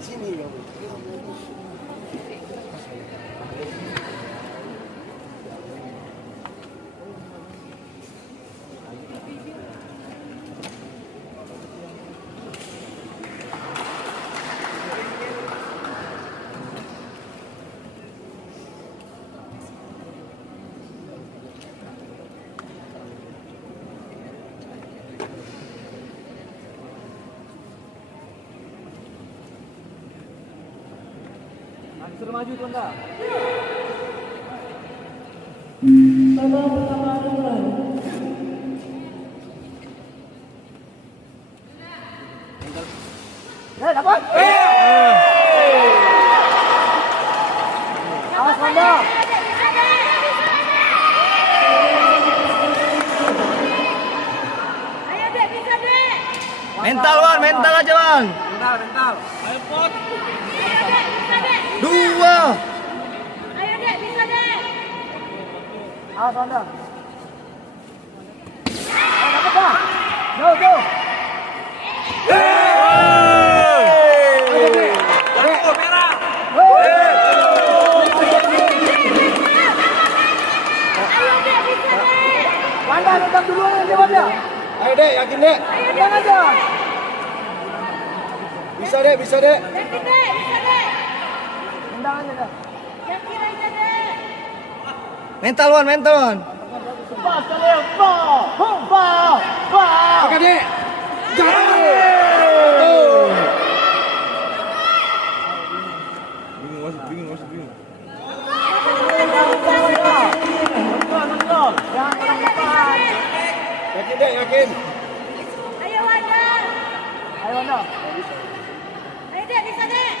Sini kamu. Suruh maju tuan dah. Babak pertama dimulai. Dapat. Awas Wanda. Ayo dek, bisa dek. Mental Wan, mental aja Wan. Mental. Ayo Ayo pot. dek, bisa dek. 2. Ayo dek, bisa dek. Awas Wanda. Dapat dah. Jauh. Ayo dek, bisa dek. Wanda tetap duluan aja Wanda. Ayo dek, yakin dek. Ayo dek, Jangan aja. Bisa dek, bisa dek. yakin dek, bisa dek. Tendang aja dah. Yakin aja dek. Mental Wan, mental Wan. Pas kalian. Bang. Oke dek. Jangan. Bingung. Jangan depan. Yakin dek, yakin. Ayo Wanda. Ayo Wanda. Ayo dek, bisa dek.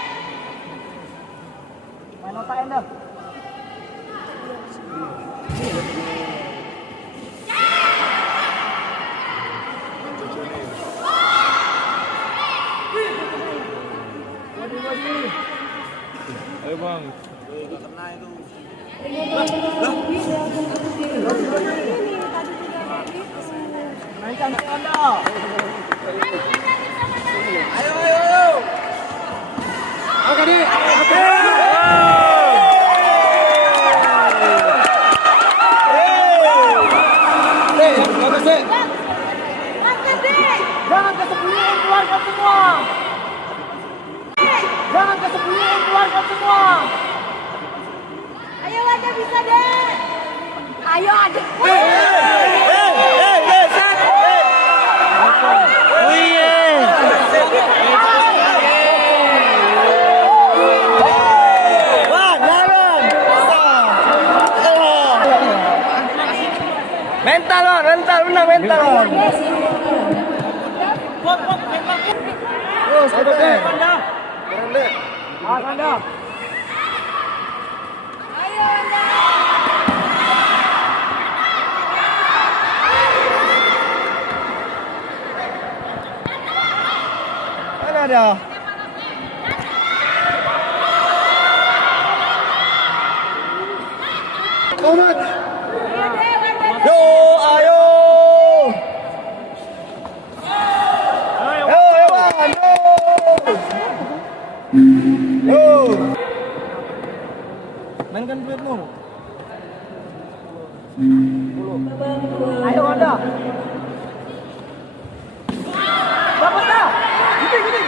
Main otak anda. Ayo bang. Main cantik anda. Oke dek. Oke. Dek, bagus dek. Mantap dek. Jangan kesembunyian, keluarkan semua. Jangan kesembunyian, keluarkan semua. Ayo Wanda, bisa dek. Ayo adik. Mental Wan, mental Wan. Terus, hebat dek. Keren dek. Awas Wanda. Ayo Wanda. Mana dia? Komat. Ayo dek, Wanda. Yo, ayo. Yo, Wan. Yo. Mainkan duitmu. Ayo Wanda. Dapat dah. Gini.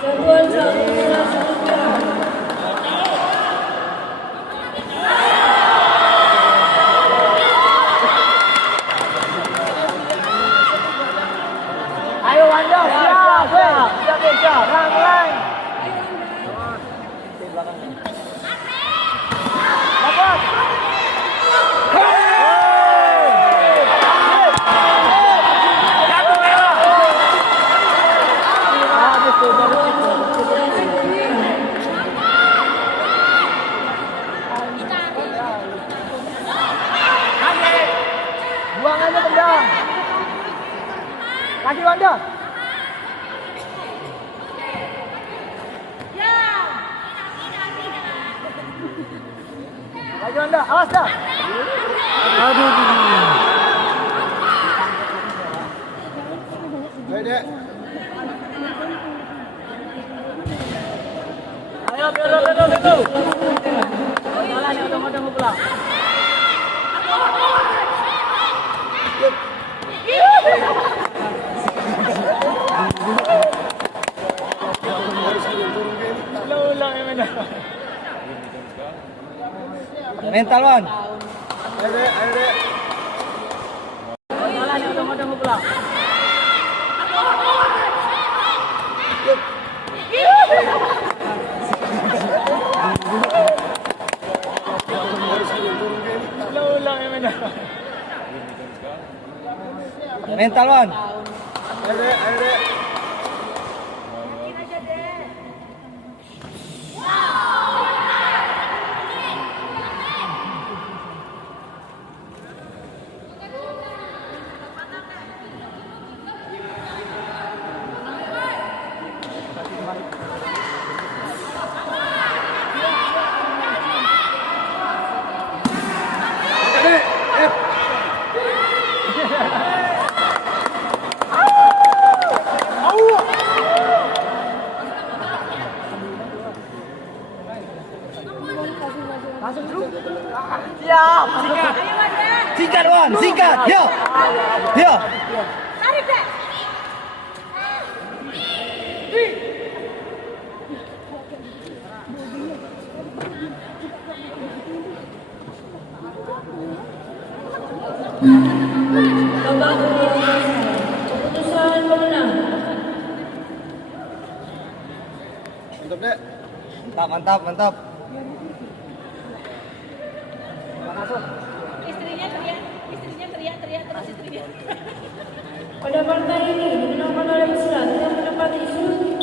Jadwal selanjutnya. Ayo Wanda, siap. Rang. Dapat. Buang aja tendang. Kaki Wanda. Maju Anda, awas dah. Aduh. Ayo, Dek. Ayo, betul. Jalan yang udah pulang. Ulang yang mana? Mental, Wan. Ayo, Dek. Ayo, Dek. Jalan yang udah pulang. Ulang yang mana? Mental, Wan. Ayo, Dek. Ayo, Dek. Dek. Langsung dulu. Siap. Singkat, Wan. Singkat. Yo. Yo. Tarik deh. Babak kedua, keputusan pemenang. Mantap, Dek. Mantap. Istrinya teriak terus istrinya. Pada partai ini dimenangkan oleh peserta yang menempati sudut